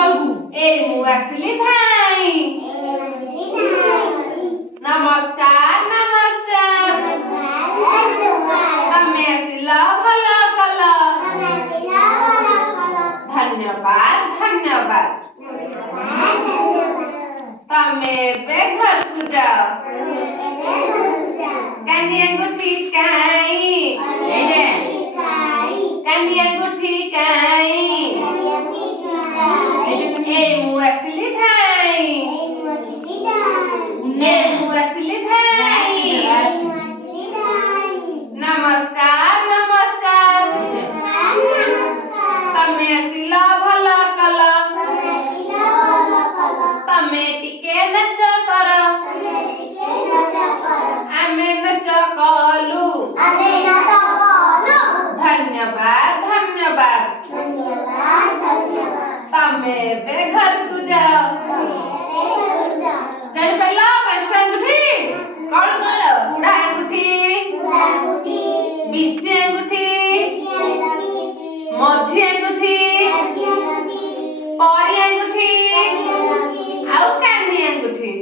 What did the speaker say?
ए मु आसिली धाई नमस्कार नमस्कार तमे आसिल भल कल धन्यवाद धन्यवाद तमे बे घर को जाओ कानी अंगूठी काई कानी अंगूठी काई ए मु आसिली धाई ए मु आसिली धाई नमस्कार नमस्कार तमे आसिल भल कल तमे टिके नच कर आमे नच कलु धन्यवाद धन्यवाद तमे बे घर को जाओ जाने पहला पांचटा अंगूठी कौन करो बूढ़ा अंगूठी बीसी अंगूठी मझी अंगूठी परी अंगूठी आउ कानी अंगूठी